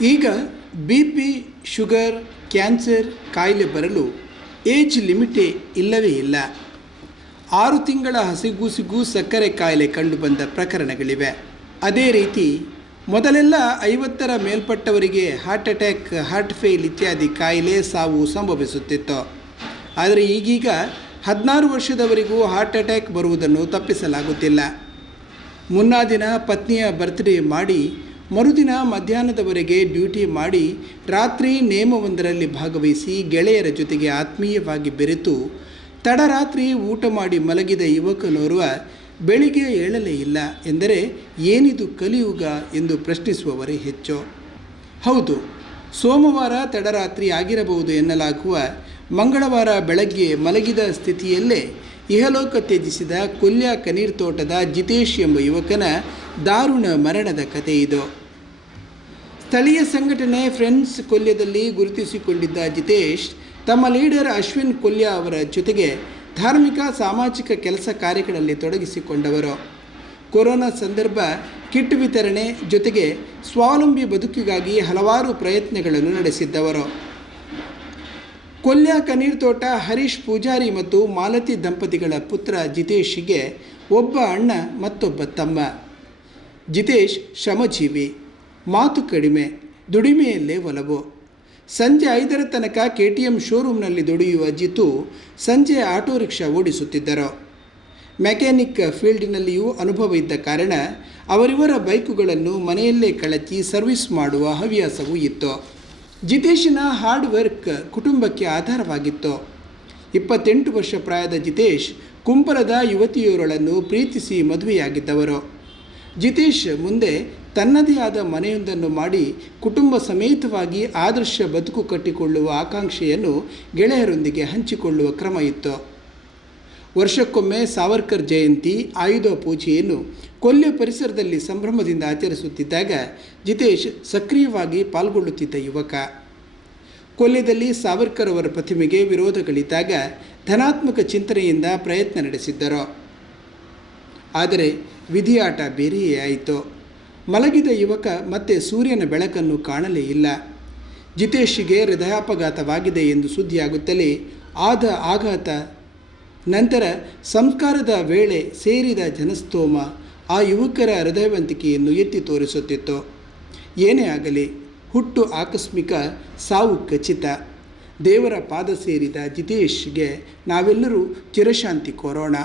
ಈಗ B P sugar, cancer ಕಾಯಿಲೆ ಬರಲು ಏಜ್ ಲಿಮಿಟೇ ಇಲ್ಲವೇ ಇಲ್ಲ. ಆರು ತಿಂಗಳ ಹಸಿಗೂಸಿಗೂ ಸಕ್ಕರೆ ಕಾಯಿಲೆ ಕಂಡುಬಂದ ಪ್ರಕರಣಗಳಿವೆ. ಅದೇ ರೀತಿ ಮೊದಲೆಲ್ಲ ಐವತ್ತರ ಮೇಲ್ಪಟ್ಟವರಿಗೆ ಹಾರ್ಟ್ ಅಟ್ಯಾಕ್, ಹಾರ್ಟ್ ಫೇಲ್ ಇತ್ಯಾದಿ ಕಾಯಿಲೆ ಸಾವು ಸಂಭವಿಸುತ್ತಿತ್ತು. ಆದರೆ ಈಗೀಗ ಹದಿನಾರು ವರ್ಷದವರೆಗೂ ಹಾರ್ಟ್ ಅಟ್ಯಾಕ್ ಬರುವುದನ್ನು ತಪ್ಪಿಸಲಾಗುತ್ತಿಲ್ಲ. ಮುನ್ನಾದಿನ ಪತ್ನಿಯ ಬರ್ತ್ಡೇ ಮಾಡಿ ಮರುದಿನ ಮಧ್ಯಾಹ್ನದವರೆಗೆ ಡ್ಯೂಟಿ ಮಾಡಿ ರಾತ್ರಿ ನೇಮವೊಂದರಲ್ಲಿ ಭಾಗವಹಿಸಿ ಗೆಳೆಯರ ಜೊತೆಗೆ ಆತ್ಮೀಯವಾಗಿ ಬೆರೆತು ತಡರಾತ್ರಿ ಊಟ ಮಾಡಿ ಮಲಗಿದ ಯುವಕನೋರ್ವ ಬೆಳಿಗ್ಗೆ ಏಳಲೇ ಇಲ್ಲ ಎಂದರೆ ಏನಿದು ಕಲಿಯುಗ ಎಂದು ಪ್ರಶ್ನಿಸುವವರೇ ಹೆಚ್ಚು. ಹೌದು, ಸೋಮವಾರ ತಡರಾತ್ರಿ ಆಗಿರಬಹುದು ಎನ್ನಲಾಗುವ ಮಂಗಳವಾರ ಬೆಳಗ್ಗೆ ಮಲಗಿದ ಸ್ಥಿತಿಯಲ್ಲೇ ಇಹಲೋಕ ತ್ಯಜಿಸಿದ ಕೊಲ್ಯ ಕನೀರ್ ತೋಟದ ಜಿತೇಶ್ ಎಂಬ ಯುವಕನ ದಾರುಣ ಮರಣದ ಕಥೆ ಇದು. ಸ್ಥಳೀಯ ಸಂಘಟನೆ ಫ್ರೆಂಡ್ಸ್ ಕೊಲ್ಯದಲ್ಲಿ ಗುರುತಿಸಿಕೊಂಡಿದ್ದ ಜಿತೇಶ್, ತಮ್ಮ ಲೀಡರ್ ಅಶ್ವಿನ್ ಕೊಲ್ಯ ಅವರ ಜೊತೆಗೆ ಧಾರ್ಮಿಕ, ಸಾಮಾಜಿಕ ಕೆಲಸ ಕಾರ್ಯಗಳಲ್ಲಿ ತೊಡಗಿಸಿಕೊಂಡವರು. ಕೊರೋನಾ ಸಂದರ್ಭ, ಕಿಟ್ ವಿತರಣೆ ಜೊತೆಗೆ ಸ್ವಾವಲಂಬಿ ಬದುಕಿಗಾಗಿ ಹಲವಾರು ಪ್ರಯತ್ನಗಳನ್ನು ನಡೆಸಿದ್ದವರು. ಕೊಲ್ಯ ಕನೀರ್ ತೋಟ ಹರೀಶ್ ಪೂಜಾರಿ ಮತ್ತು ಮಾಲತಿ ದಂಪತಿಗಳ ಪುತ್ರ ಜಿತೇಶ್ಗೆ ಒಬ್ಬ ಅಣ್ಣ, ಮತ್ತೊಬ್ಬ ತಮ್ಮ. ಜಿತೇಶ್ ಶ್ರಮಜೀವಿ, ಮಾತು ಕಡಿಮೆ, ದುಡಿಮೆಯಲ್ಲೇ ಒಲವು. ಸಂಜೆ ಐದರ ತನಕ ಕೆ ಟಿ ಎಂ ಶೋರೂಮ್ನಲ್ಲಿ ದುಡಿಯುವ ಜಿತು ಸಂಜೆ ಆಟೋ ರಿಕ್ಷಾ ಓಡಿಸುತ್ತಿದ್ದರು. ಮೆಕ್ಯಾನಿಕ್ ಫೀಲ್ಡಿನಲ್ಲಿಯೂ ಅನುಭವ ಇದ್ದ ಕಾರಣ ಅವರಿವರ ಬೈಕುಗಳನ್ನು ಮನೆಯಲ್ಲೇ ಕಳಚಿ ಸರ್ವಿಸ್ ಮಾಡುವ ಹವ್ಯಾಸವೂ ಇತ್ತು. ಜಿತೇಶಿನ ಹಾರ್ಡ್ ವರ್ಕ್ ಕುಟುಂಬಕ್ಕೆ ಆಧಾರವಾಗಿತ್ತು. ಇಪ್ಪತ್ತೆಂಟು ವರ್ಷ ಪ್ರಾಯದ ಜಿತೇಶ್ ಕುಂಪಲದ ಯುವತಿಯರೊಳನ್ನು ಪ್ರೀತಿಸಿ ಮದುವೆಯಾಗಿದ್ದವರು. ಜಿತೇಶ್ ಮುಂದೆ ತನ್ನದೇ ಆದ ಮನೆಯೊಂದನ್ನು ಮಾಡಿ ಕುಟುಂಬ ಸಮೇತವಾಗಿ ಆದರ್ಶ ಬದುಕು ಕಟ್ಟಿಕೊಳ್ಳುವ ಆಕಾಂಕ್ಷೆಯನ್ನು ಗೆಳೆಯರೊಂದಿಗೆ ಹಂಚಿಕೊಳ್ಳುವ ಕ್ರಮ ಇತ್ತು. ವರ್ಷಕ್ಕೊಮ್ಮೆ ಸಾವರ್ಕರ್ ಜಯಂತಿ, ಆಯುಧ ಪೂಜೆಯನ್ನು ಕೊಲ್ಲೆ ಪರಿಸರದಲ್ಲಿ ಸಂಭ್ರಮದಿಂದ ಆಚರಿಸುತ್ತಿದ್ದಾಗ ಜಿತೇಶ್ ಸಕ್ರಿಯವಾಗಿ ಪಾಲ್ಗೊಳ್ಳುತ್ತಿದ್ದ ಯುವಕ. ಕೊಲ್ಲೆದಲ್ಲಿ ಸಾವರ್ಕರ್ ಅವರ ಪ್ರತಿಮೆಗೆ ವಿರೋಧಗಳಿದ್ದಾಗ ಧನಾತ್ಮಕ ಚಿಂತನೆಯಿಂದ ಪ್ರಯತ್ನ ನಡೆಸಿದ್ದರು. ಆದರೆ ವಿಧಿಯಾಟ ಬೇರೆಯೇ ಆಯಿತು. ಮಲಗಿದ ಯುವಕ ಮತ್ತೆ ಸೂರ್ಯನ ಬೆಳಕನ್ನು ಕಾಣಲೇ ಇಲ್ಲ. ಜಿತೇಶ್ಗೆ ಹೃದಯಾಪಘಾತವಾಗಿದೆ ಎಂದು ಸುದ್ದಿಯಾಗುತ್ತಲೇ ಆದ ಆಘಾತ. ನಂತರ ಸಂಸ್ಕಾರದ ವೇಳೆ ಸೇರಿದ ಜನಸ್ತೋಮ ಆ ಯುವಕರ ಹೃದಯವಂತಿಕೆಯನ್ನು ಎತ್ತಿ ತೋರಿಸುತ್ತಿತ್ತು. ಏನೇ ಆಗಲಿ, ಹುಟ್ಟು ಆಕಸ್ಮಿಕ ಸಾವು ಖಚಿತ. ದೇವರ ಪಾದ ಸೇರಿದ ಜಿತೇಶ್ಗೆ ನಾವೆಲ್ಲರೂ ಚಿರಶಾಂತಿ ಕೋರೋಣ.